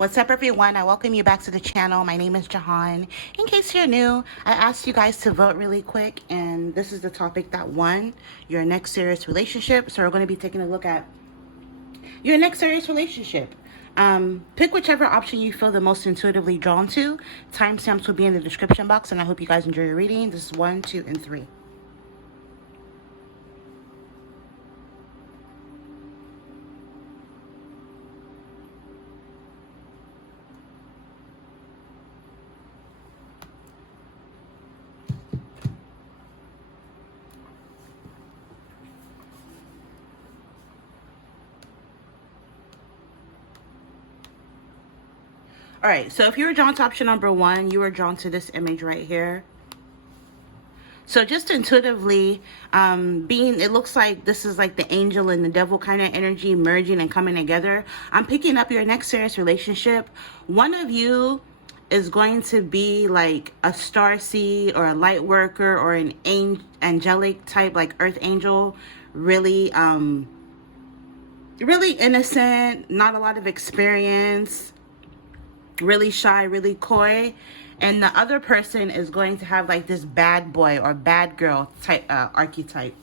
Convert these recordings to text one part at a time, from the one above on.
What's up, everyone? I welcome you back to the channel. My name is Jehan. In case you're new, I asked you guys to vote really quick, and this is the topic that won your next serious relationship. So we're going to be taking a look at your next serious relationship. Pick whichever option you feel the most intuitively drawn to. Timestamps will be in the description box, and I hope you guys enjoy your reading. This is 1, 2, and 3. All right, so if you were drawn to option number 1, you were drawn to this image right here. So just intuitively, it looks like this is like the angel and the devil kind of energy merging and coming together. I'm picking up your next serious relationship. One of you is going to be like a starseed or a light worker or an angelic type, like earth angel, really innocent, not a lot of experience, really shy, really coy. And the other person is going to have like this bad boy or bad girl type archetype.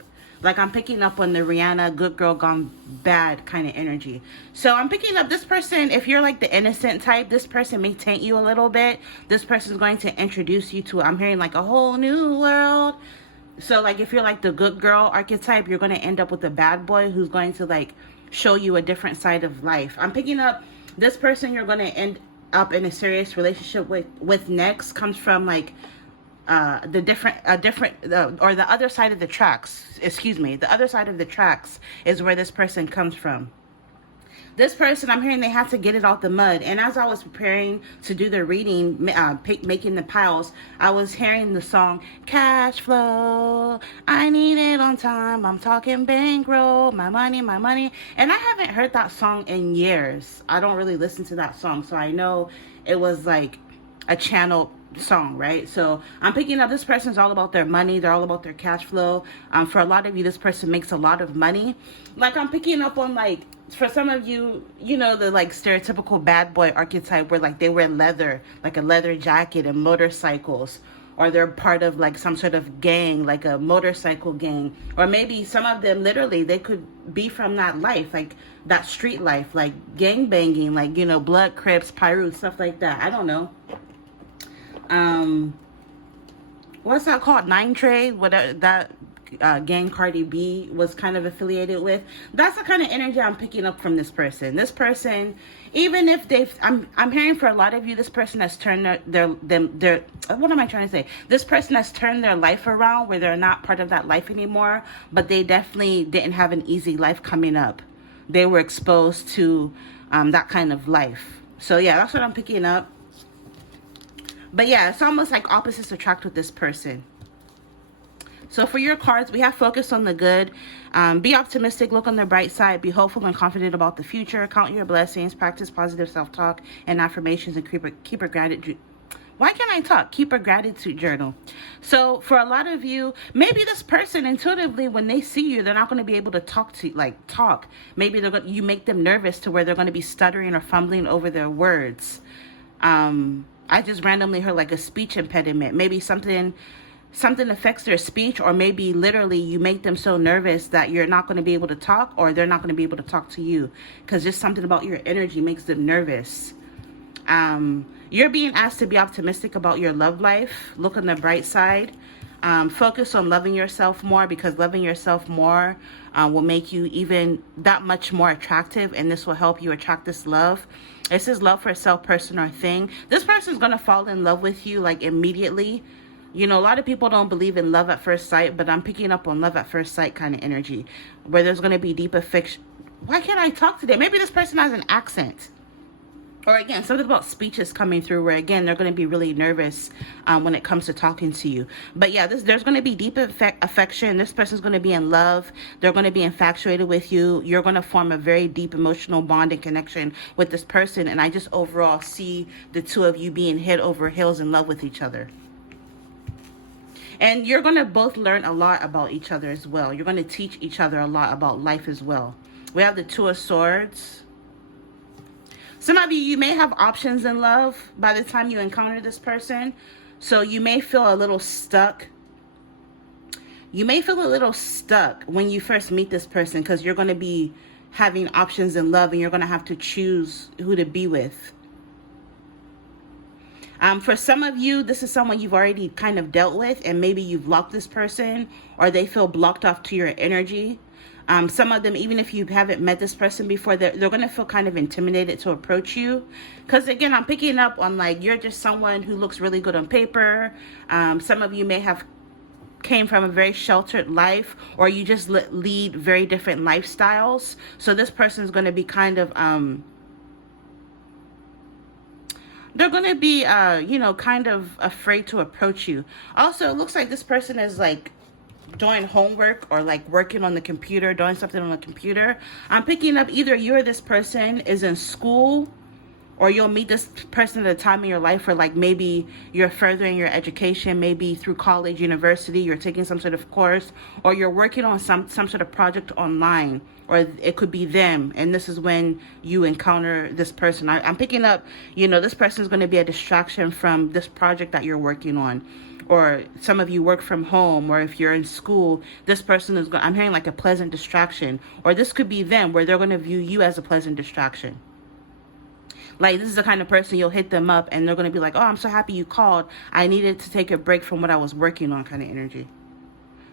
Like I'm picking up on the Rihanna good girl gone bad kind of energy. So I'm picking up this person. If you're like the innocent type, this person may taint you a little bit. This person is going to introduce you to, I'm hearing like a whole new world. So like if you're like the good girl archetype, you're going to end up with a bad boy who's going to like show you a different side of life. I'm picking up this person you're going to end up in a serious relationship with next comes from like the other side of the tracks. Excuse me, the other side of the tracks is where this person comes from. This person, I'm hearing they have to get it out the mud. And as I was preparing to do the reading, making the piles, I was hearing the song, cash flow, I need it on time, I'm talking bankroll, my money, my money. And I haven't heard that song in years. I don't really listen to that song, so I know it was like a channel song, right? So I'm picking up this person's all about their money. They're all about their cash flow. For a lot of you, this person makes a lot of money. Like I'm picking up on like, for some of you, you know, the like stereotypical bad boy archetype where like they wear leather, like a leather jacket and motorcycles, or they're part of like some sort of gang, like a motorcycle gang, or maybe some of them literally they could be from that life, like that street life, like gang banging, like, you know, blood, Crips, Pyru, stuff like that. I don't know. What's that called? Nine Trade, whatever that gang Cardi B was kind of affiliated with. That's the kind of energy I'm picking up from this person. This person, even if I'm hearing for a lot of you, this person has turned their what am I trying to say? This person has turned their life around where they're not part of that life anymore, but they definitely didn't have an easy life coming up. They were exposed to that kind of life. So yeah, that's what I'm picking up. But yeah, it's almost like opposites attract with this person. So for your cards, we have focus on the good. Be optimistic, look on the bright side, be hopeful and confident about the future, count your blessings, practice positive self-talk and affirmations, and keep a gratitude. Why can't I talk? Keep a gratitude journal. So for a lot of you, maybe this person intuitively, when they see you, they're not going to be able to talk. Maybe you make them nervous to where they're going to be stuttering or fumbling over their words. I just randomly heard like a speech impediment. Maybe something affects their speech, or maybe literally you make them so nervous that you're not going to be able to talk, or they're not going to be able to talk to you because just something about your energy makes them nervous. You're being asked to be optimistic about your love life. Look on the bright side. Focus on loving yourself more, because loving yourself more will make you even that much more attractive, and this will help you attract this love. This is love for self, person, or thing. This person is going to fall in love with you like immediately. You know, a lot of people don't believe in love at first sight, but I'm picking up on love at first sight kind of energy where there's going to be deep affection. Why can't I talk today? Maybe this person has an accent. Or again, something about speech is coming through where, again, they're going to be really nervous when it comes to talking to you. But yeah, there's going to be deep affection. This person's going to be in love. They're going to be infatuated with you. You're going to form a very deep emotional bond and connection with this person. And I just overall see the two of you being head over heels in love with each other. And you're going to both learn a lot about each other as well. You're going to teach each other a lot about life as well. We have the Two of Swords. Some of you, you may have options in love by the time you encounter this person. So you may feel a little stuck. You may feel a little stuck when you first meet this person because you're going to be having options in love and you're going to have to choose who to be with. For some of you, this is someone you've already kind of dealt with, and maybe you've blocked this person or they feel blocked off to your energy. Some of them, even if you haven't met this person before, they're going to feel kind of intimidated to approach you. Because again, I'm picking up on like, you're just someone who looks really good on paper. Some of you may have came from a very sheltered life, or you just lead very different lifestyles. So this person is going to be kind of, they're going to be, kind of afraid to approach you. Also, it looks like this person is like doing homework or like working on the computer, doing something on the computer. I'm picking up either you or this person is in school, or you'll meet this person at a time in your life where like maybe you're furthering your education, maybe through college, university, you're taking some sort of course, or you're working on some sort of project online, or it could be them. And this is when you encounter this person. I'm picking up, this person is going to be a distraction from this project that you're working on. Or some of you work from home, or if you're in school, this person is I'm hearing like a pleasant distraction. Or this could be them where they're going to view you as a pleasant distraction. Like, this is the kind of person you'll hit them up and they're going to be like, oh, I'm so happy you called. I needed to take a break from what I was working on, kind of energy.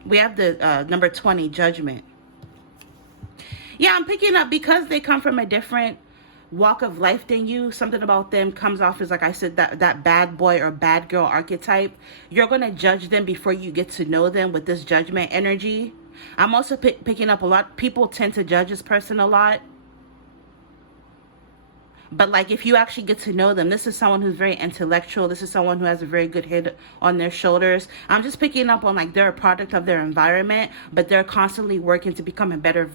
We have the number 20, judgment. Yeah, I'm picking up because they come from a different walk of life than you. Something about them comes off as, like I said, that bad boy or bad girl archetype. You're going to judge them before you get to know them with this judgment energy. I'm also picking up a lot. People tend to judge this person a lot. But like, if you actually get to know them, this is someone who's very intellectual. This is someone who has a very good head on their shoulders. I'm just picking up on like they're a product of their environment, but they're constantly working to become a better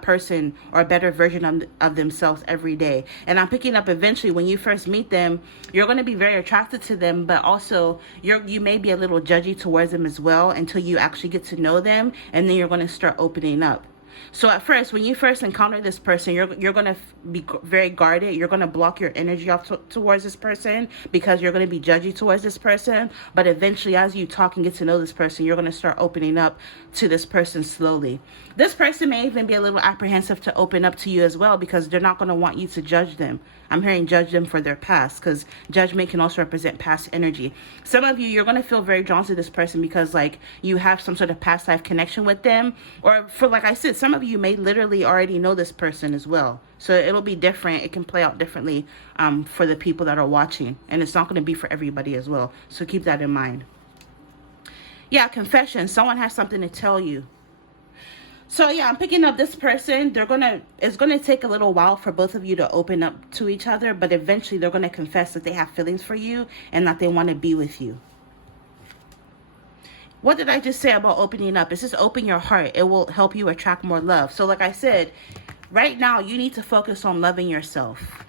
person or a better version of themselves every day. And I'm picking up eventually when you first meet them, you're going to be very attracted to them, but also you may be a little judgy towards them as well until you actually get to know them, and then you're going to start opening up. So at first, when you first encounter this person, you're going to be very guarded. You're going to block your energy off towards this person because you're going to be judgy towards this person. But eventually, as you talk and get to know this person, you're going to start opening up to this person slowly. This person may even be a little apprehensive to open up to you as well because they're not going to want you to judge them. I'm hearing judge them for their past, because judgment can also represent past energy. Some of you, you're going to feel very drawn to this person because like you have some sort of past life connection with them. Or for, like I said, some of you may literally already know this person as well. So it'll be different. It can play out differently for the people that are watching. And it's not going to be for everybody as well. So keep that in mind. Yeah, confession. Someone has something to tell you. So yeah, I'm picking up this person. It's gonna take a little while for both of you to open up to each other, but eventually they're gonna confess that they have feelings for you and that they want to be with you. What did I just say about opening up? It's just open your heart. It will help you attract more love. So like I said, right now you need to focus on loving yourself.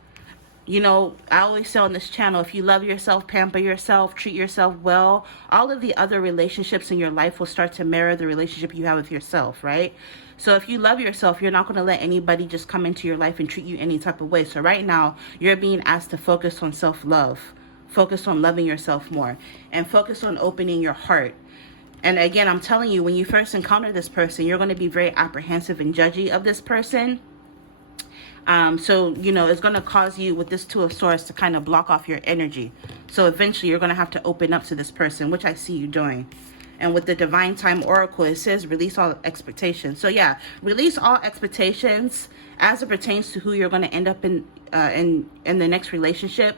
I always say on this channel, if you love yourself, pamper yourself, treat yourself well, all of the other relationships in your life will start to mirror the relationship you have with yourself, right? So if you love yourself, you're not going to let anybody just come into your life and treat you any type of way. So right now, you're being asked to focus on self-love, focus on loving yourself more, and focus on opening your heart. And again, I'm telling you, when you first encounter this person, you're going to be very apprehensive and judgy of this person. So, it's going to cause you with this Two of Swords to kind of block off your energy. So eventually you're going to have to open up to this person, which I see you doing. And with the Divine Time Oracle, it says release all expectations. So yeah, release all expectations as it pertains to who you're going to end up in the next relationship.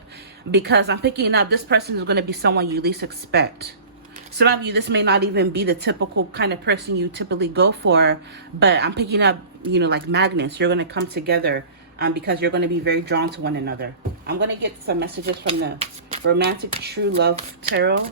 Because I'm picking up this person is going to be someone you least expect. Some of you, this may not even be the typical kind of person you typically go for. But I'm picking up, like magnets. You're going to come together. Because you're going to be very drawn to one another. I'm going to get some messages from the Romantic True Love Tarot.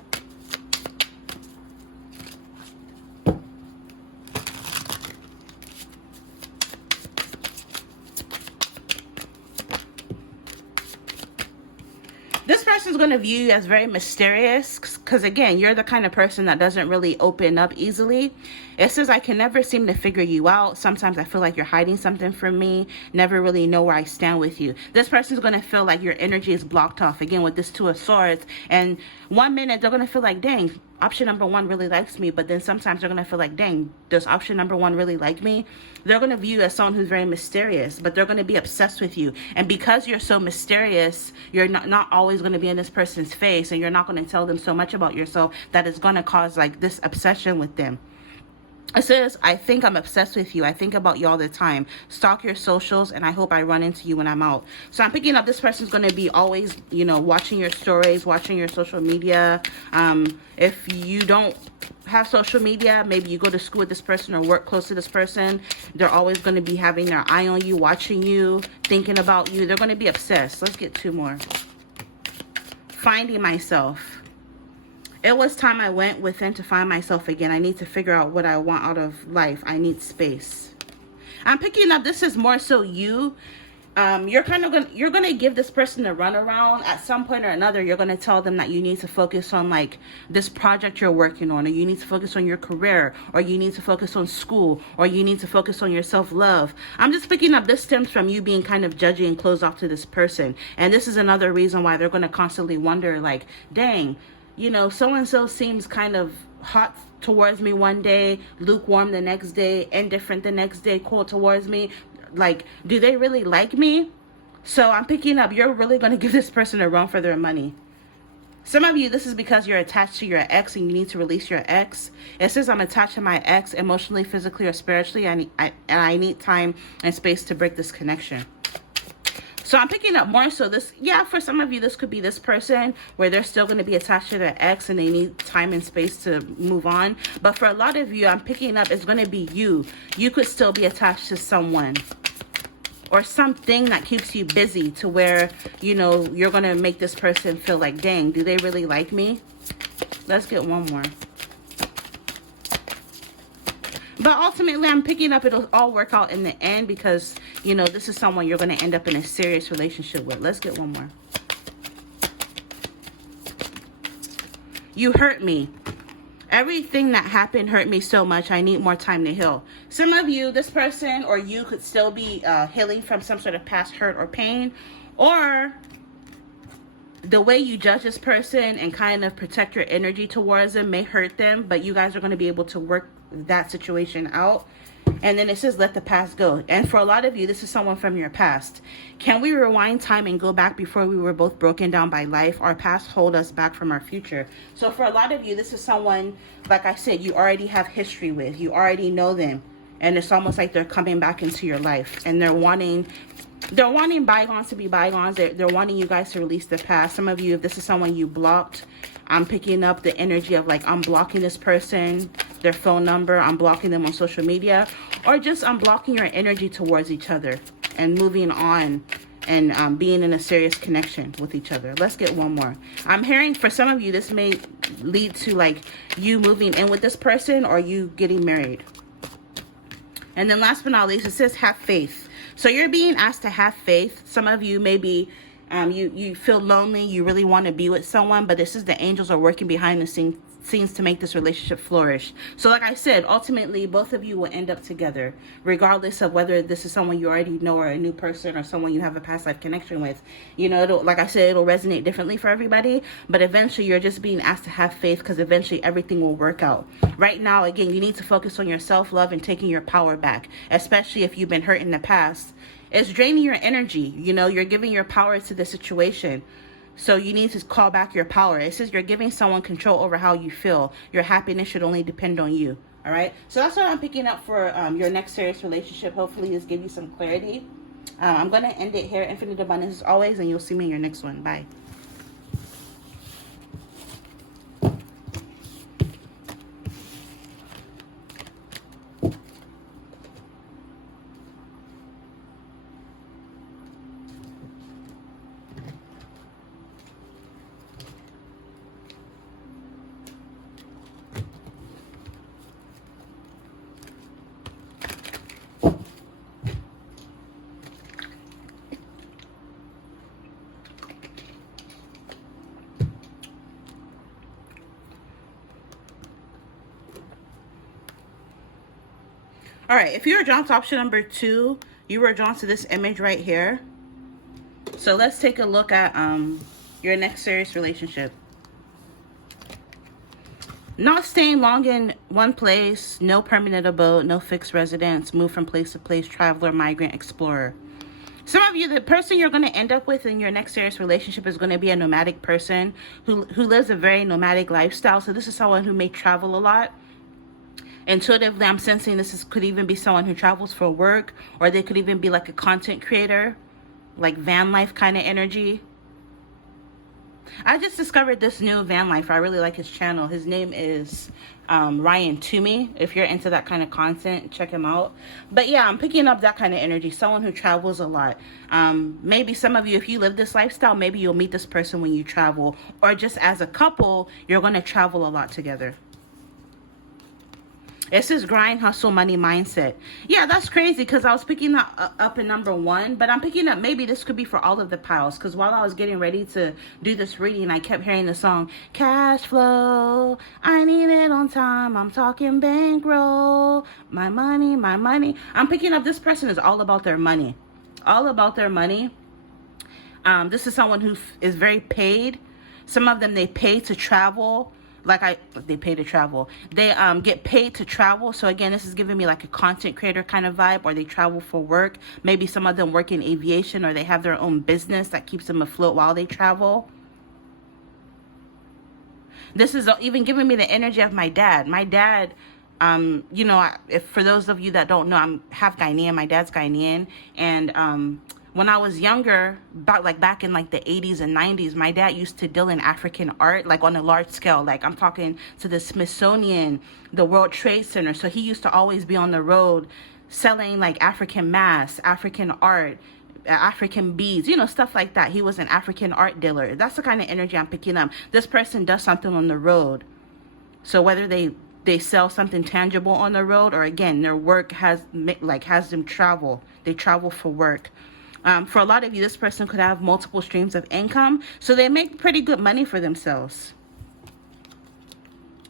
This person's going to view you as very mysterious because, again, you're the kind of person that doesn't really open up easily. It says, I can never seem to figure you out. Sometimes I feel like you're hiding something from me. Never really know where I stand with you. This person's going to feel like your energy is blocked off, again, with this Two of Swords. And 1 minute, they're going to feel like, dang, option number one really likes me. But then sometimes they're going to feel like, dang, does option number one really like me? They're going to view you as someone who's very mysterious, but they're going to be obsessed with you. And because you're so mysterious, you're not always going to be in this person's face, and you're not going to tell them so much about yourself that it's going to cause like this obsession with them. It says, I think I'm obsessed with you. I think about you all the time. Stalk your socials, and I hope I run into you when I'm out. So I'm picking up this person's going to be always, watching your stories, watching your social media. If you don't have social media, maybe you go to school with this person or work close to this person, they're always going to be having their eye on you, watching you, thinking about you. They're going to be obsessed. Let's get 2 more. Finding myself. It was time I went within to find myself again. I need to figure out what I want out of life. I need space. I'm picking up, this is more so you. You're gonna give this person a runaround at some point or another. You're gonna tell them that you need to focus on like this project you're working on, or you need to focus on your career, or you need to focus on school, or you need to focus on your self-love. I'm just picking up, this stems from you being kind of judgy and closed off to this person. And this is another reason why they're gonna constantly wonder like, dang, so-and-so seems kind of hot towards me one day, lukewarm the next day, indifferent the next day, cold towards me. Like, do they really like me? So I'm picking up, you're really going to give this person a run for their money. Some of you, this is because you're attached to your ex and you need to release your ex. It says, I'm attached to my ex emotionally, physically, or spiritually. I need time and space to break this connection. So I'm picking up more so this, for some of you, this could be this person where they're still going to be attached to their ex and they need time and space to move on. But for a lot of you, I'm picking up, it's going to be you. You could still be attached to someone or something that keeps you busy to where, you're going to make this person feel like, dang, do they really like me? Let's get 1 more. But ultimately, I'm picking up, it'll all work out in the end because, this is someone you're going to end up in a serious relationship with. Let's get 1 more. You hurt me. Everything that happened hurt me so much. I need more time to heal. Some of you, this person or you could still be healing from some sort of past hurt or pain. Or the way you judge this person and kind of protect your energy towards them may hurt them, but you guys are going to be able to work that situation out. And then it says, let the past go. And for a lot of you, this is someone from your past. Can we rewind time and go back before we were both broken down by life? Our past hold us back from our future. So for a lot of you, this is someone, like I said, you already have history with. You already know them. And it's almost like they're coming back into your life. And they're wanting bygones to be bygones. They're wanting you guys to release the past. Some of you, if this is someone you blocked, I'm picking up the energy of like, I'm blocking this person, their phone number, I'm blocking them on social media, or just I'm blocking your energy towards each other and moving on and being in a serious connection with each other. Let's get 1 more. I'm hearing for some of you, this may lead to like you moving in with this person or you getting married. And then last but not least, it says have faith. So you're being asked to have faith. Some of you maybe you feel lonely, you really want to be with someone, but this is the angels are working behind the scenes to make this relationship flourish. So like I said, ultimately both of you will end up together, regardless of whether this is someone you already know or a new person or someone you have a past life connection with. Like I said, it'll resonate differently for everybody, but eventually you're just being asked to have faith because eventually everything will work out. Right now, again, you need to focus on your self-love and taking your power back, especially if you've been hurt in the past. It's draining your energy. You're giving your power to the situation. So you need to call back your power. It says you're giving someone control over how you feel. Your happiness should only depend on you. All right. So that's what I'm picking up for your next serious relationship. Hopefully this gives you some clarity. I'm going to end it here. Infinite abundance as always. And you'll see me in your next one. Bye. All right, if you were drawn to option number 2, you were drawn to this image right here. So let's take a look at your next serious relationship. Not staying long in one place, no permanent abode, no fixed residence, move from place to place, traveler, migrant, explorer. Some of you, the person you're going to end up with in your next serious relationship is going to be a nomadic person who lives a very nomadic lifestyle. So this is someone who may travel a lot. Intuitively, I'm sensing could even be someone who travels for work, or they could even be like a content creator, like van life kind of energy. I just discovered this new van life. I really like his channel. His name is Ryan Toomey. If you're into that kind of content, check him out. But yeah, I'm picking up that kind of energy. Someone who travels a lot. Maybe some of you, if you live this lifestyle, maybe you'll meet this person when you travel. Or just as a couple, you're going to travel a lot together. It says grind, hustle, money, mindset. Yeah, that's crazy because I was picking that up in number 1. But I'm picking up, maybe this could be for all of the piles. Because while I was getting ready to do this reading, I kept hearing the song, cash flow, I need it on time. I'm talking bankroll, my money, my money. I'm picking up this person is all about their money. All about their money. This is someone who is very paid. Some of them, they pay to travel. They pay to travel. They get paid to travel. So again, this is giving me like a content creator kind of vibe, or they travel for work. Maybe some of them work in aviation, or they have their own business that keeps them afloat while they travel. This is even giving me the energy of my dad. My dad, you know, if for those of you that don't know, I'm half Ghanaian. My dad's Ghanaian, and when I was younger, back in like the 80s and 90s, my dad used to deal in African art, like on a large scale. Like I'm talking to the Smithsonian, the World Trade Center. So he used to always be on the road selling like African masks, African art, African beads, you know, stuff like that. He was an African art dealer. That's the kind of energy I'm picking up. This person does something on the road. So whether they sell something tangible on the road, or again, their work has them travel. They travel for work. For a lot of you, this person could have multiple streams of income, so they make pretty good money for themselves.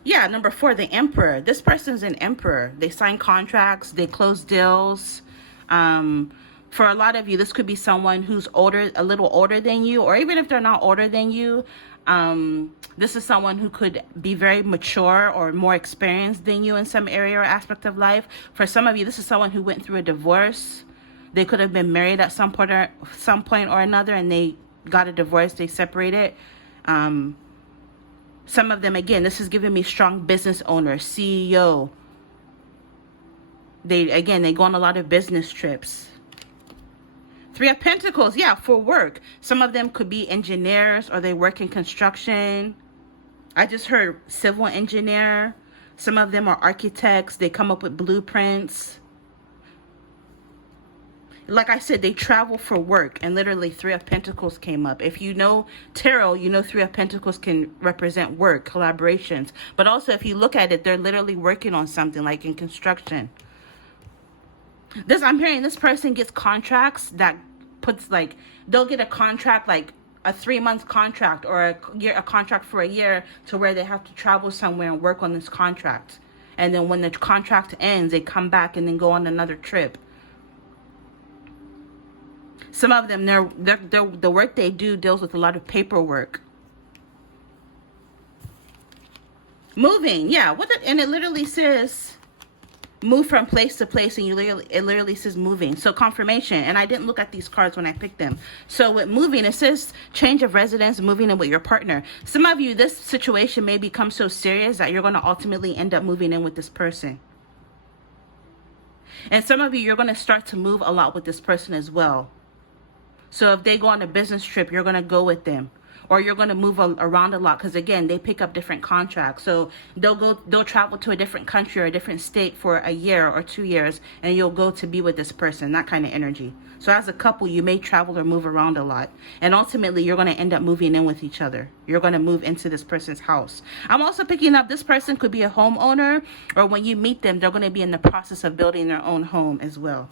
Yeah, number 4, the emperor. This person's an emperor. They sign contracts, they close deals. For a lot of you, this could be someone who's older, a little older than you, or even if they're not older than you, this is someone who could be very mature or more experienced than you in some area or aspect of life. For some of you, this is someone who went through a divorce. They could have been married at some point or another, and they got a divorce. They separated. Some of them, again, this is giving me strong business owner, CEO. They go on a lot of business trips. 3 of Pentacles, yeah, for work. Some of them could be engineers, or they work in construction. I just heard civil engineer. Some of them are architects. They come up with blueprints. Like I said, they travel for work, and literally 3 of Pentacles came up. If you know tarot, you know 3 of Pentacles can represent work, collaborations. But also, if you look at it, they're literally working on something, like in construction. I'm hearing this person gets contracts that puts, like, they'll get a contract, like a 3-month contract, or a contract for a year, to where they have to travel somewhere and work on this contract. And then when the contract ends, they come back and then go on another trip. Some of them, the work they do deals with a lot of paperwork. Moving, yeah. And it literally says move from place to place, and it literally says moving. So confirmation. And I didn't look at these cards when I picked them. So with moving, it says change of residence, moving in with your partner. Some of you, this situation may become so serious that you're going to ultimately end up moving in with this person. And some of you, you're going to start to move a lot with this person as well. So if they go on a business trip, you're going to go with them. Or you're going to move around a lot, because again, they pick up different contracts. So they'll travel to a different country or a different state for a year or 2 years, and you'll go to be with this person, that kind of energy. So as a couple, you may travel or move around a lot. And ultimately, you're going to end up moving in with each other. You're going to move into this person's house. I'm also picking up this person could be a homeowner, or when you meet them, they're going to be in the process of building their own home as well.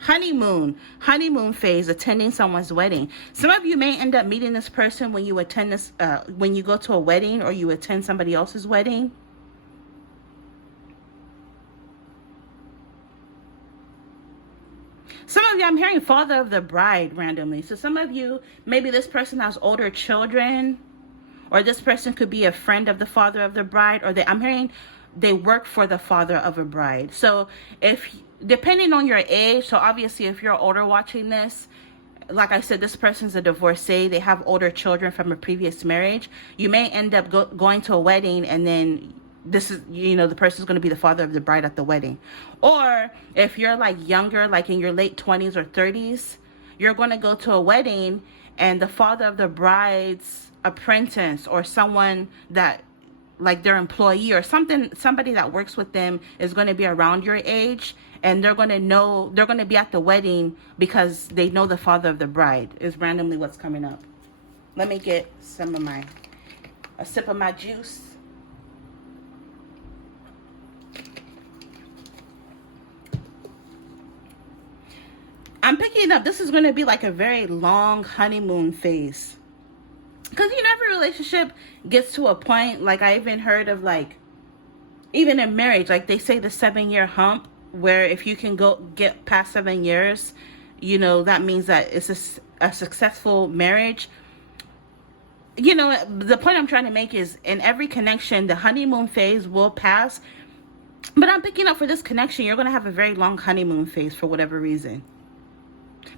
Honeymoon phase, attending someone's wedding. Some of you may end up meeting this person when you attend this, when you go to a wedding, or you attend somebody else's wedding. I'm hearing father of the bride randomly. So some of you, maybe this person has older children, or this person could be a friend of the father of the bride, or I'm hearing they work for the father of a bride. So if, depending on your age, so obviously if you're older watching this, like I said, this person's a divorcee. They have older children from a previous marriage. You may end up going to a wedding, and then this is, the person's going to be the father of the bride at the wedding. Or if you're like younger, like in your late 20s or 30s, you're going to go to a wedding, and the father of the bride's apprentice, or someone that, like their employee or somebody that works with them, is going to be around your age, and they're going to be at the wedding because they know the father of the bride, is randomly what's coming up. Let me get a sip of my juice. I'm picking up, this is going to be like a very long honeymoon phase. Because, every relationship gets to a point, like I even heard of, like, even in marriage, like they say the 7-year hump, where if you can get past 7 years, that means that it's a successful marriage. The point I'm trying to make is, in every connection, the honeymoon phase will pass. But I'm picking up for this connection, you're going to have a very long honeymoon phase for whatever reason.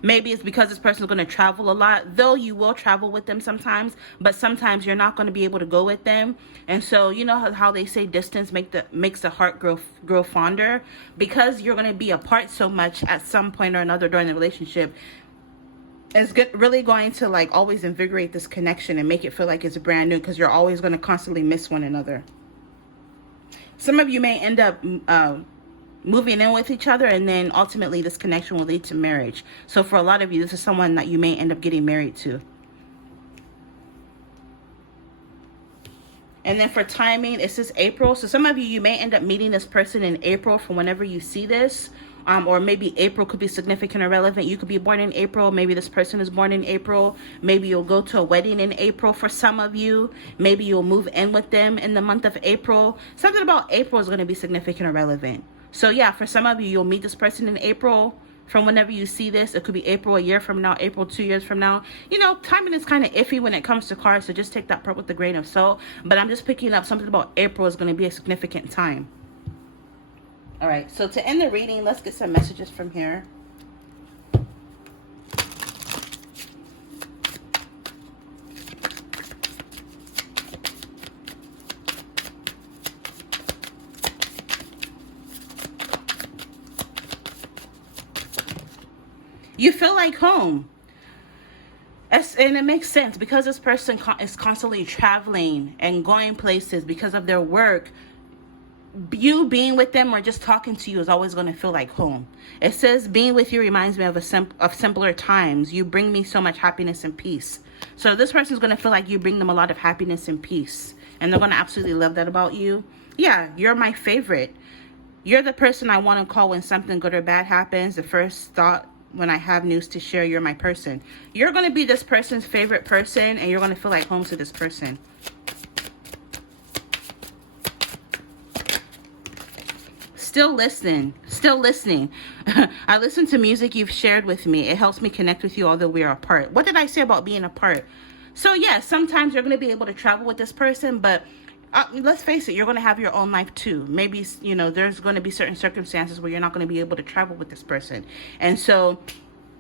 Maybe it's because this person is going to travel a lot, though you will travel with them sometimes, but sometimes you're not going to be able to go with them. And so, how they say distance makes the heart grow fonder. Because you're going to be apart so much at some point or another during the relationship, it's really going to like always invigorate this connection and make it feel like it's brand new, because you're always going to constantly miss one another. Some of you may end up moving in with each other, and then ultimately this connection will lead to marriage. So for a lot of you, this is someone that you may end up getting married to. And then for timing, it says April. So some of you may end up meeting this person in April from whenever you see this. Or maybe April could be significant or relevant. You could be born in April. Maybe this person is born in April. Maybe you'll go to a wedding in April for some of you. Maybe you'll move in with them in the month of April. Something about April is going to be significant or relevant. So yeah, for some of you, you'll meet this person in April from whenever you see this. It could be April a year from now, April 2 years from now. Timing is kind of iffy when it comes to cards, so just take that part with a grain of salt. But I'm just picking up something about April is going to be a significant time. All right, so to end the reading, let's get some messages from here. You feel like home. And it makes sense, because this person is constantly traveling and going places because of their work. You being with them or just talking to you is always going to feel like home. It says, being with you reminds me of simpler times. You bring me so much happiness and peace. So this person is going to feel like you bring them a lot of happiness and peace. And they're going to absolutely love that about you. Yeah, you're my favorite. You're the person I want to call when something good or bad happens. The first thought when I have news to share, you're my person. You're going to be this person's favorite person, and you're going to feel like home to this person. Still listening. I listen to music you've shared with me. It helps me connect with you, although we are apart. What did I say about being apart? So yeah, sometimes you're going to be able to travel with this person, but let's face it, you're going to have your own life too. Maybe, there's going to be certain circumstances where you're not going to be able to travel with this person. And so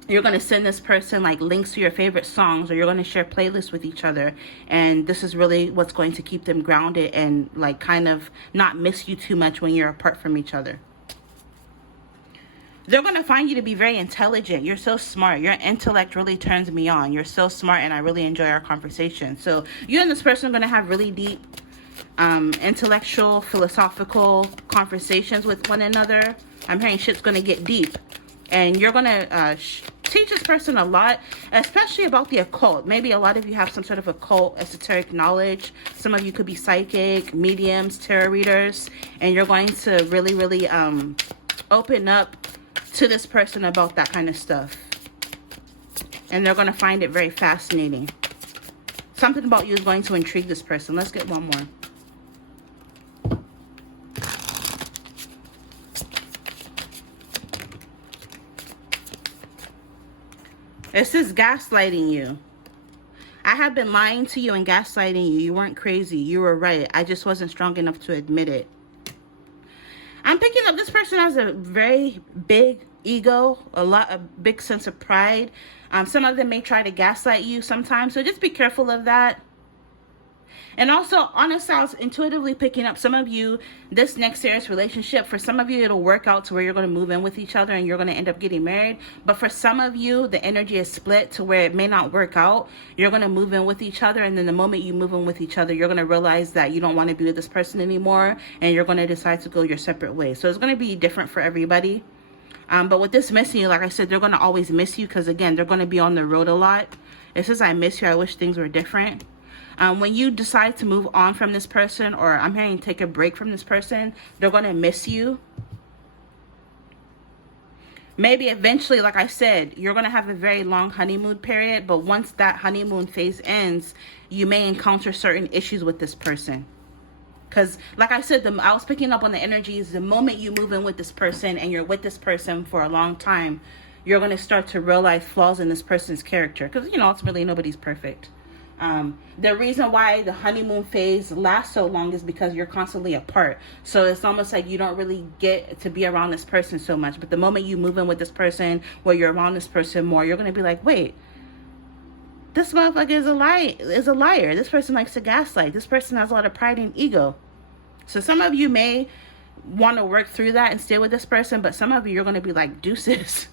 you're going to send this person like links to your favorite songs, or you're going to share playlists with each other. And this is really what's going to keep them grounded and like kind of not miss you too much when you're apart from each other. They're going to find you to be very intelligent. You're so smart. Your intellect really turns me on. You're so smart, and I really enjoy our conversation. So you and this person are going to have really deep intellectual, philosophical conversations with one another. I'm hearing shit's gonna get deep, and you're gonna teach this person a lot, especially about the occult. Maybe a lot of you have some sort of occult, esoteric knowledge. Some of you could be psychic, mediums, tarot readers, and you're going to really, really open up to this person about that kind of stuff, and they're gonna find it very fascinating. Something about you is going to intrigue this person. Let's get one more. It says gaslighting you. I have been lying to you and gaslighting you. You weren't crazy. You were right. I just wasn't strong enough to admit it. I'm picking up this person has a very big ego, a big sense of pride. Some of them may try to gaslight you sometimes, so just be careful of that. And also, honestly, I was intuitively picking up some of you, this next serious relationship, for some of you, it'll work out to where you're going to move in with each other and you're going to end up getting married. But for some of you, the energy is split to where it may not work out. You're going to move in with each other. And then the moment you move in with each other, you're going to realize that you don't want to be with this person anymore. And you're going to decide to go your separate ways. So it's going to be different for everybody. But with this missing you, like I said, they're going to always miss you because, again, they're going to be on the road a lot. It says, I miss you. I wish things were different. When you decide to move on from this person, or I'm hearing take a break from this person, they're going to miss you. Maybe eventually, like I said, you're going to have a very long honeymoon period. But once that honeymoon phase ends, you may encounter certain issues with this person. Because, like I said, I was picking up on the energies. The moment you move in with this person and you're with this person for a long time, you're going to start to realize flaws in this person's character. Because, ultimately, nobody's perfect. The reason why the honeymoon phase lasts so long is because you're constantly apart. So it's almost like you don't really get to be around this person so much. But the moment you move in with this person, where you're around this person more, you're going to be like, wait, this motherfucker is a liar. This person likes to gaslight. This person has a lot of pride and ego. So some of you may want to work through that and stay with this person. But some of you, you're going to be like, deuces.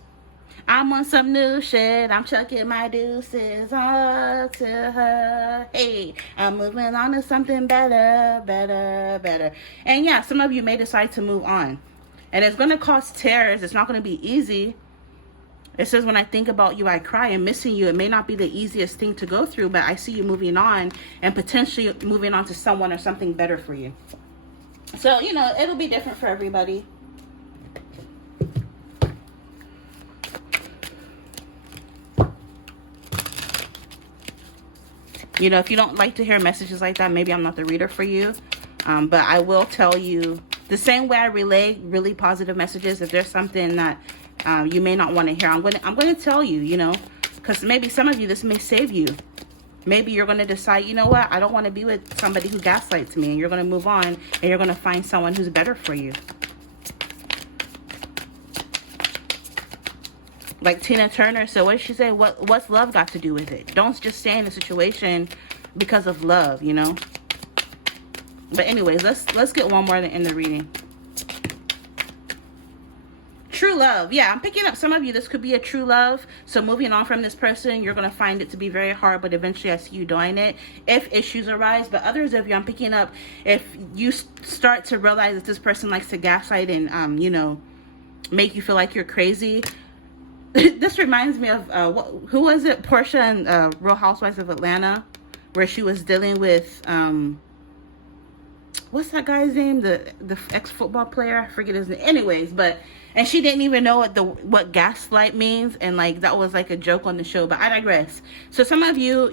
I'm on some new shit. I'm chucking my deuces on to her. Hey, I'm moving on to something better, better, better. And yeah, some of you may decide to move on. And it's going to cause tears. It's not going to be easy. It says, when I think about you, I cry. And missing you, it may not be the easiest thing to go through, but I see you moving on and potentially moving on to someone or something better for you. So, it'll be different for everybody. If you don't like to hear messages like that, maybe I'm not the reader for you. But I will tell you, the same way I relay really positive messages, if there's something that you may not want to hear, I'm going to tell you, because maybe some of you, this may save you. Maybe you're going to decide, you know what, I don't want to be with somebody who gaslights me, and you're going to move on, and you're going to find someone who's better for you. Like Tina Turner said, what did she say? What's love got to do with it? Don't just stay in a situation because of love, But anyways, let's get one more to end the reading. True love. Yeah, I'm picking up some of you. This could be a true love. So moving on from this person, you're going to find it to be very hard, but eventually I see you doing it if issues arise. But others of you, I'm picking up if you start to realize that this person likes to gaslight and, make you feel like you're crazy. This reminds me of, who was it? Portia and Real Housewives of Atlanta, where she was dealing with, what's that guy's name? The ex-football player? I forget his name. Anyways, and she didn't even know what gaslight means. And that was like a joke on the show, but I digress. So some of you,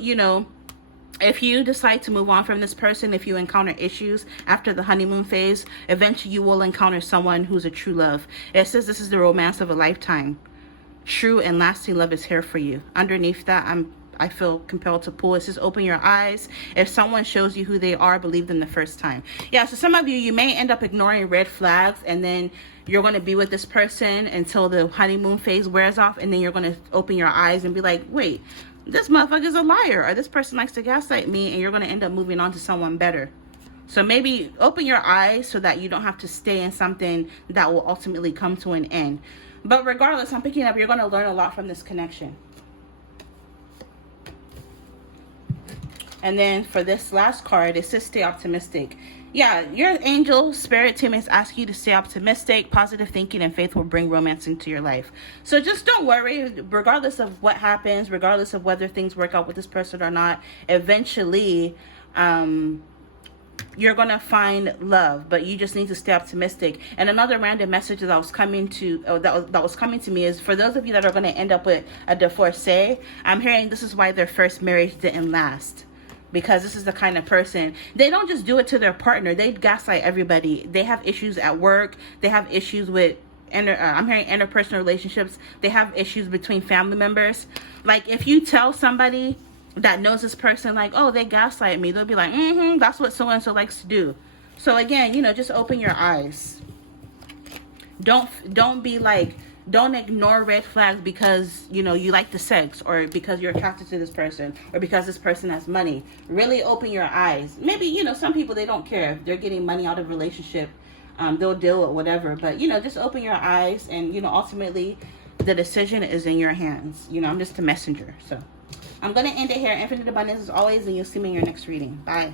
if you decide to move on from this person, if you encounter issues after the honeymoon phase, eventually you will encounter someone who's a true love. It says this is the romance of a lifetime. True and lasting love is here for you. Underneath that, I feel compelled to pull. It says, open your eyes. If someone shows you who they are, believe them the first time. Yeah, so some of you may end up ignoring red flags, and then you're going to be with this person until the honeymoon phase wears off, and then you're going to open your eyes and be like, wait, this motherfucker's a liar, or this person likes to gaslight me, and you're going to end up moving on to someone better. So maybe open your eyes so that you don't have to stay in something that will ultimately come to an end. But regardless, I'm picking up, you're going to learn a lot from this connection. And then for this last card, it says stay optimistic. Yeah, your angel spirit team is asking you to stay optimistic. Positive thinking and faith will bring romance into your life. So just don't worry, regardless of what happens, regardless of whether things work out with this person or not, eventually, you're going to find love, but you just need to stay optimistic. And another random message that was coming to me is for those of you that are going to end up with a divorcee, I'm hearing this is why their first marriage didn't last. Because this is the kind of person, they don't just do it to their partner. They gaslight everybody. They have issues at work. They have issues with I'm hearing interpersonal relationships. They have issues between family members. Like, if you tell somebody that knows this person, like, oh, they gaslight me, they'll be like, that's what so-and-so likes to do. So again, just open your eyes. Don't be like, don't ignore red flags because you like the sex, or because you're attracted to this person, or because this person has money. Really open your eyes. Maybe some people, they don't care if they're getting money out of a relationship. They'll deal with whatever, but just open your eyes, and ultimately the decision is in your hands. I'm just a messenger. So I'm gonna end it here. Infinite abundance as always, and you'll see me in your next reading. Bye.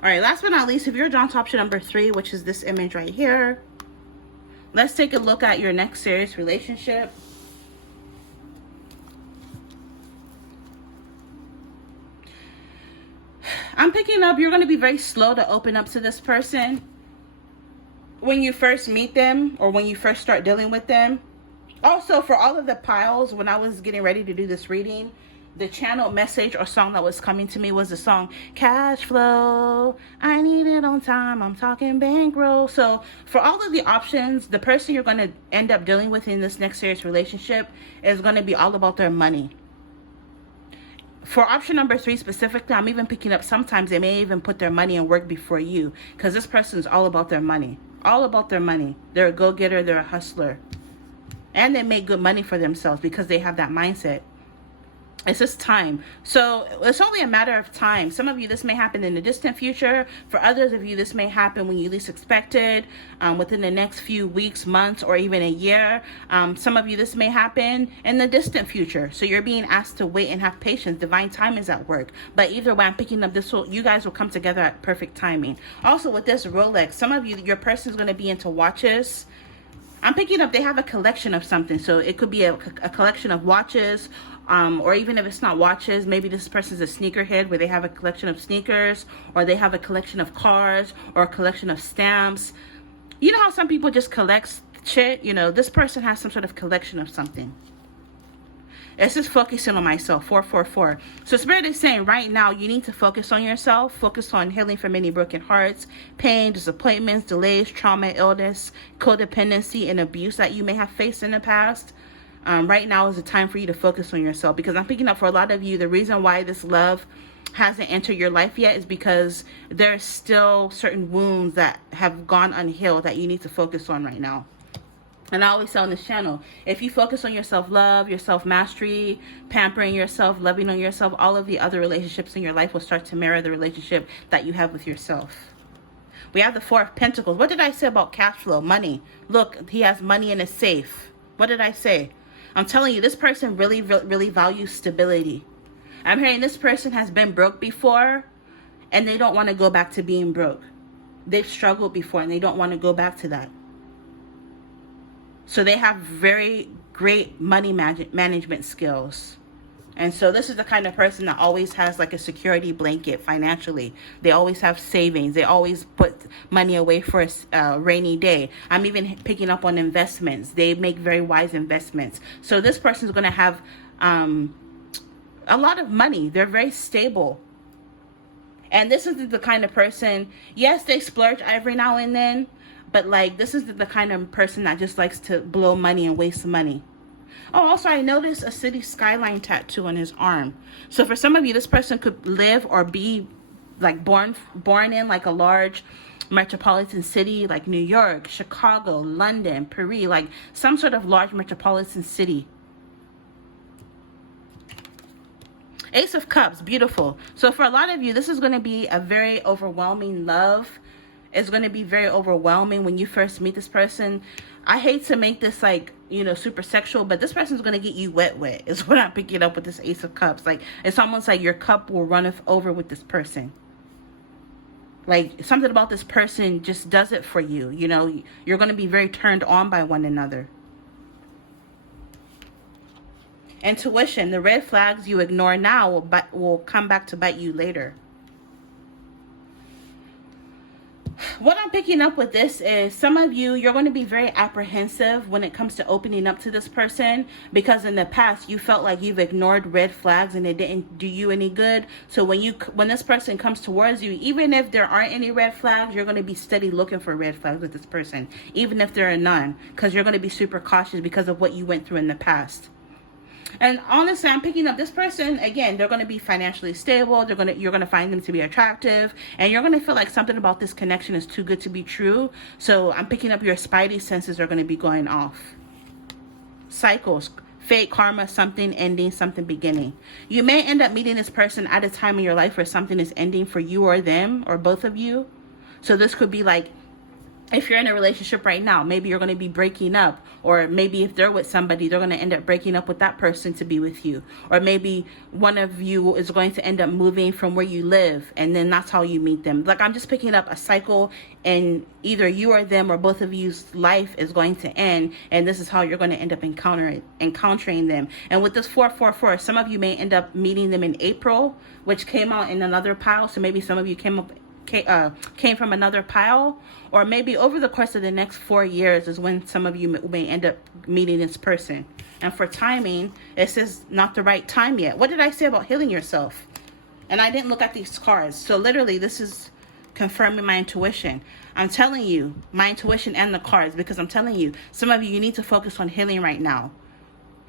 All right, last but not least, if you're drawn to option number 3, which is this image right here, let's take a look at your next serious relationship. I'm picking up, you're going to be very slow to open up to this person when you first meet them, or when you first start dealing with them. Also, for all of the piles, when I was getting ready to do this reading, the channel message or song that was coming to me was the song Cash Flow, I Need It on Time, I'm talking bankroll. So for all of the options, the person you're going to end up dealing with in this next serious relationship is going to be all about their money. For option number 3 specifically, I'm even picking up sometimes they may even put their money and work before you, because this person is all about their money. All about their money. They're a go-getter, they're a hustler. And they make good money for themselves because they have that mindset. It's just time. So it's only a matter of time. Some of you, this may happen in the distant future. For others of you, this may happen when you least expect it, within the next few weeks, months, or even a year. Some of you, this may happen in the distant future. So you're being asked to wait and have patience. Divine time is at work. But either way, I'm picking up this. You guys will come together at perfect timing. Also with this Rolex, some of you, your person is going to be into watches. I'm picking up they have a collection of something. So it could be a collection of watches, or even if it's not watches, maybe this person's a sneakerhead where they have a collection of sneakers, or they have a collection of cars, or a collection of stamps. You know how some people just collect shit? This person has some sort of collection of something. It's just focusing on myself. 444. So Spirit is saying right now you need to focus on yourself. Focus on healing from any broken hearts, pain, disappointments, delays, trauma, illness, codependency, and abuse that you may have faced in the past. Right now is the time for you to focus on yourself, because I'm picking up for a lot of you, the reason why this love hasn't entered your life yet is because there's still certain wounds that have gone unhealed that you need to focus on right now. And I always say on this channel, if you focus on your self-love, your self-mastery, pampering yourself, loving on yourself, all of the other relationships in your life will start to mirror the relationship that you have with yourself. We have the 4 of Pentacles. What did I say about cash flow? Money. Look, he has money in a safe. What did I say? I'm telling you, this person really, really values stability. I'm hearing this person has been broke before, and they don't want to go back to being broke. They've struggled before, and they don't want to go back to that. So they have very great money management skills. And so this is the kind of person that always has like a security blanket financially. They always have savings. They always put money away for a rainy day. I'm even picking up on investments. They make very wise investments. So this person is going to have a lot of money. They're very stable. And this is the kind of person, yes, they splurge every now and then, but like this is the kind of person that just likes to blow money and waste money. Oh, also, I noticed a city skyline tattoo on his arm. So for some of you, this person could live or be like born in like a large metropolitan city like New York, Chicago, London, Paris, like some sort of large metropolitan city. Ace of Cups, beautiful. So for a lot of you, this is going to be a very overwhelming love. It's going to be very overwhelming when you first meet this person. I hate to make this like, super sexual, but this person's going to get you wet is what I'm picking up with this Ace of Cups. Like, it's almost like your cup will run over with this person. Like, something about this person just does it for you. You're going to be very turned on by one another. Intuition, the red flags you ignore now will come back to bite you later. What I'm picking picking up with this is some of you, you're going to be very apprehensive when it comes to opening up to this person, because in the past you felt like you've ignored red flags and it didn't do you any good. So when this person comes towards you, even if there aren't any red flags, you're going to be steady looking for red flags with this person, even if there are none, because you're going to be super cautious because of what you went through in the past. And honestly, I'm picking up this person, again, they're going to be financially stable. You're going to find them to be attractive, and you're going to feel like something about this connection is too good to be true. So I'm picking up your spidey senses are going to be going off. Cycles, fate, karma, something ending, something beginning. You may end up meeting this person at a time in your life where something is ending for you or them or both of you. So this could be like, if you're in a relationship right now, maybe you're going to be breaking up, or maybe if they're with somebody, they're going to end up breaking up with that person to be with you, or maybe one of you is going to end up moving from where you live, and then that's how you meet them. Like, I'm just picking up a cycle, and either you or them or both of you's life is going to end, and this is how you're going to end up encountering them. And with this 444, some of you may end up meeting them in April, which came out in another pile. So maybe some of you came from another pile, or maybe over the course of the next 4 years is when some of you may end up meeting this person. And for timing, it says not the right time yet. What did I say about healing yourself? And I didn't look at these cards. So literally, this is confirming my intuition. I'm telling you, my intuition and the cards, because I'm telling you, some of you need to focus on healing right now.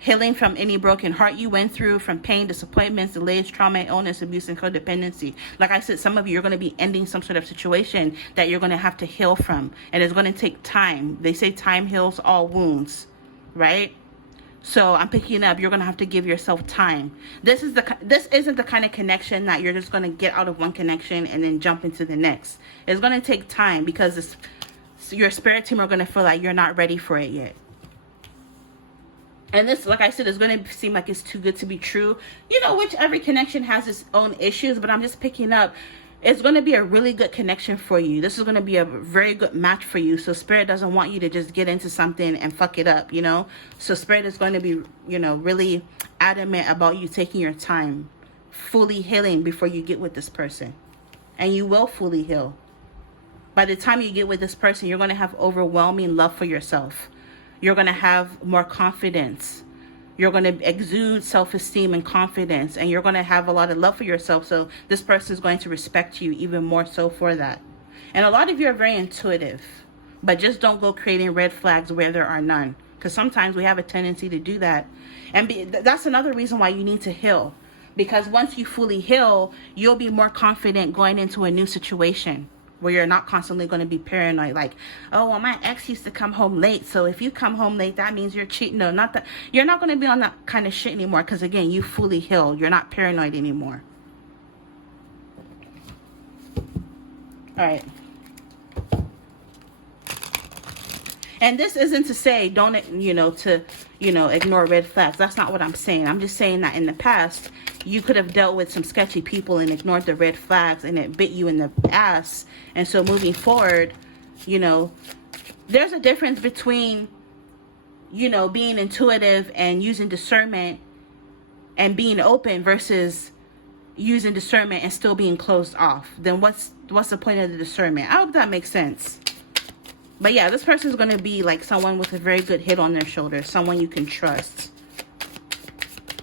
Healing from any broken heart you went through, from pain, disappointments, delays, trauma, illness, abuse, and codependency. Like I said, some of you are going to be ending some sort of situation that you're going to have to heal from. And it's going to take time. They say time heals all wounds, right? So I'm picking up, you're going to have to give yourself time. This isn't the kind of connection that you're just going to get out of one connection and then jump into the next. It's going to take time, because your spirit team are going to feel like you're not ready for it yet. And this, like I said, is going to seem like it's too good to be true. You know, which every connection has its own issues, but I'm just picking up, it's going to be a really good connection for you. This is going to be a very good match for you. So Spirit doesn't want you to just get into something and fuck it up, you know. So Spirit is going to be, you know, really adamant about you taking your time, fully healing before you get with this person. And you will fully heal. By the time you get with this person, you're going to have overwhelming love for yourself. You're going to have more confidence. You're going to exude self-esteem and confidence. And you're going to have a lot of love for yourself. So this person is going to respect you even more so for that. And a lot of you are very intuitive. But just don't go creating red flags where there are none. Because sometimes we have a tendency to do that. And that's another reason why you need to heal. Because once you fully heal, you'll be more confident going into a new situation, where you're not constantly going to be paranoid, like, oh, well, my ex used to come home late, so if you come home late, that means you're cheating. No, not that. You're not going to be on that kind of shit anymore, because again, you fully healed. You're not paranoid anymore. All right. And this isn't to say don't, ignore red flags. That's not what I'm saying. I'm just saying that in the past, you could have dealt with some sketchy people and ignored the red flags, and it bit you in the ass. And so moving forward, there's a difference between, being intuitive and using discernment and being open versus using discernment and still being closed off. Then what's the point of the discernment? I hope that makes sense. But yeah, this person is going to be like someone with a very good head on their shoulders, someone you can trust.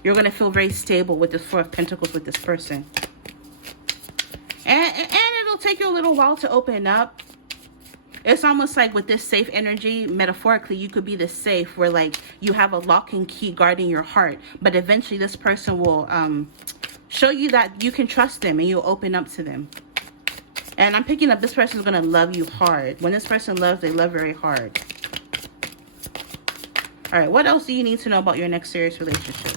You're going to feel very stable with this Four of Pentacles with this person. And it'll take you a little while to open up. It's almost like with this safe energy, metaphorically, you could be the safe where like you have a lock and key guarding your heart. But eventually this person will show you that you can trust them and you'll open up to them. And I'm picking up this person is going to love you hard. When this person loves, they love very hard. All right, what else do you need to know about your next serious relationship?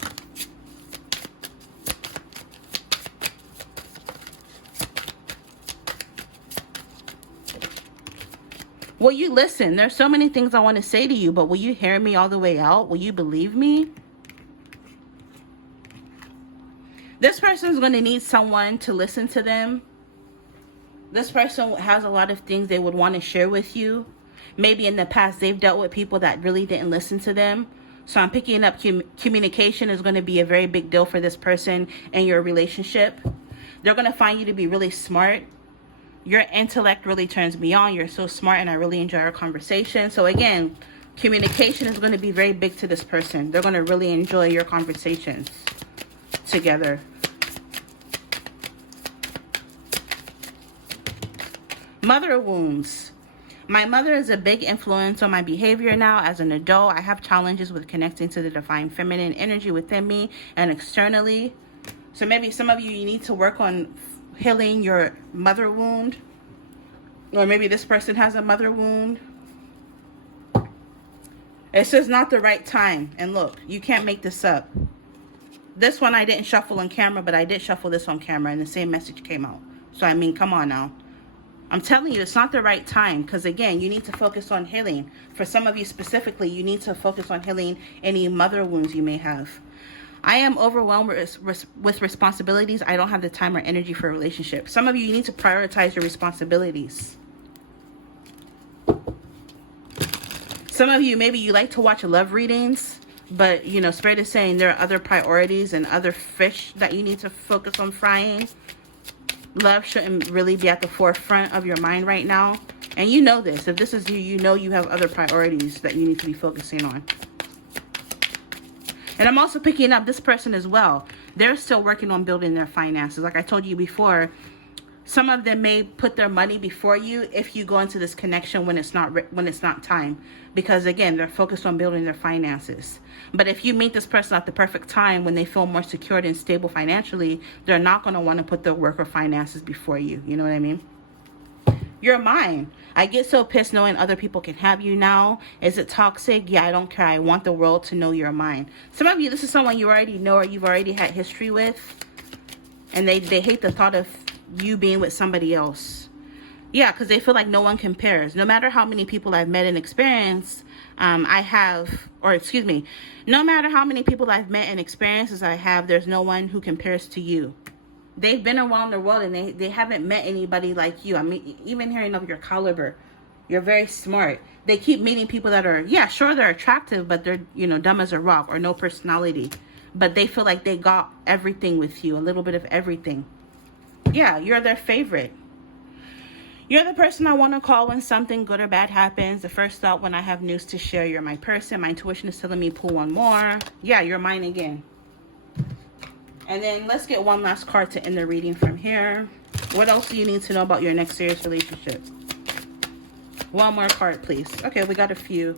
Will you listen? There's so many things I want to say to you, but will you hear me all the way out? Will you believe me? This person is going to need someone to listen to them. This person has a lot of things they would want to share with you. Maybe in the past they've dealt with people that really didn't listen to them. So I'm picking up communication is going to be a very big deal for this person and your relationship. They're going to find you to be really smart. Your intellect really turns me on. You're so smart and I really enjoy our conversation. So again, communication is going to be very big to this person. They're going to really enjoy your conversations together. Mother wounds. My mother is a big influence on my behavior now as an adult. I have challenges with connecting to the divine feminine energy within me and externally. So maybe some of you need to work on healing your mother wound. Or maybe this person has a mother wound. It's just not the right time. And look, you can't make this up. This one I didn't shuffle on camera, but I did shuffle this on camera and the same message came out. So I mean, come on now. I'm telling you, it's not the right time, because again, you need to focus on healing. For some of you specifically, you need to focus on healing any mother wounds you may have. I am overwhelmed with responsibilities. I don't have the time or energy for a relationship. Some of you need to prioritize your responsibilities. Some of you, maybe you like to watch love readings, but you know, Spirit is saying there are other priorities and other fish that you need to focus on frying. Love shouldn't really be at the forefront of your mind right now. And you know this. If this is you, you know you have other priorities that you need to be focusing on. And I'm also picking up this person as well. They're still working on building their finances. Like I told you before, some of them may put their money before you if you go into this connection when it's not time. Because again, they're focused on building their finances. But if you meet this person at the perfect time when they feel more secured and stable financially, they're not going to want to put their work or finances before you. You know what I mean? You're mine. I get so pissed knowing other people can have you now. Is it toxic? Yeah, I don't care. I want the world to know you're mine. Some of you, this is someone you already know or you've already had history with. And they hate the thought of you being with somebody else. Yeah, because they feel like no one compares. No matter how many people I've met and experienced, no matter how many people I've met and experiences I have, there's no one who compares to you. They've been around the world and they haven't met anybody like you. I mean, even hearing of your caliber, you're very smart. They keep meeting people that are, yeah, sure, they're attractive, but they're, you know, dumb as a rock or no personality. But they feel like they got everything with you, a little bit of everything. Yeah, you're their favorite. You're the person I want to call when something good or bad happens. The first thought when I have news to share. You're my person. My intuition is telling me pull one more. Yeah, you're mine again. And then let's get one last card to end the reading from here. What else do you need to know about your next serious relationship? One more card, please. Okay, we got a few.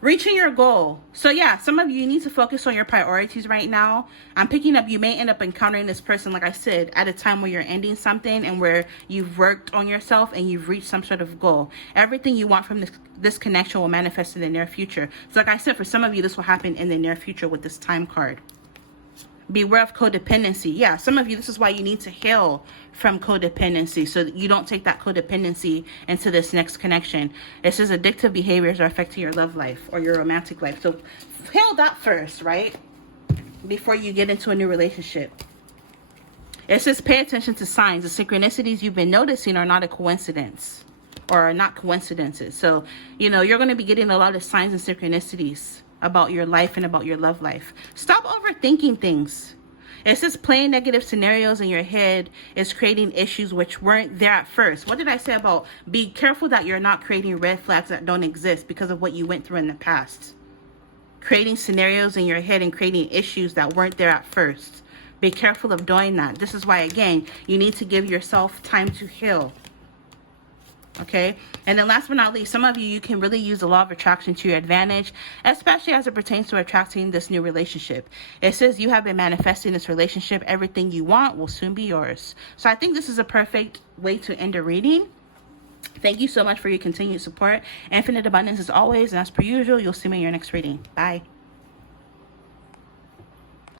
Reaching your goal. So yeah, some of you need to focus on your priorities right now. I'm picking up, you may end up encountering this person, like I said, at a time where you're ending something and where you've worked on yourself and you've reached some sort of goal. Everything you want from this connection will manifest in the near future. So like I said, for some of you, this will happen in the near future with this time card. Beware of codependency. Yeah, some of you, this is why you need to heal from codependency so that you don't take that codependency into this next connection. It says addictive behaviors are affecting your love life or your romantic life. So heal that first, right? Before you get into a new relationship. It says pay attention to signs. The synchronicities you've been noticing are not a coincidence or are not coincidences. So, you know, you're going to be getting a lot of signs and synchronicities about your life and about your love life. Stop overthinking things. It says playing negative scenarios in your head is creating issues which weren't there at first. What did I say about be careful that you're not creating red flags that don't exist because of what you went through in the past? Creating scenarios in your head and creating issues that weren't there at first. Be careful of doing that. This is why, again, you need to give yourself time to heal. Okay, and then last but not least, some of you can really use the law of attraction to your advantage, especially as it pertains to attracting this new relationship. It says you have been manifesting this relationship. Everything you want will soon be yours. So I think this is a perfect way to end a reading. Thank you so much for your continued support. Infinite abundance as always, and as per usual, you'll see me in your next reading. Bye.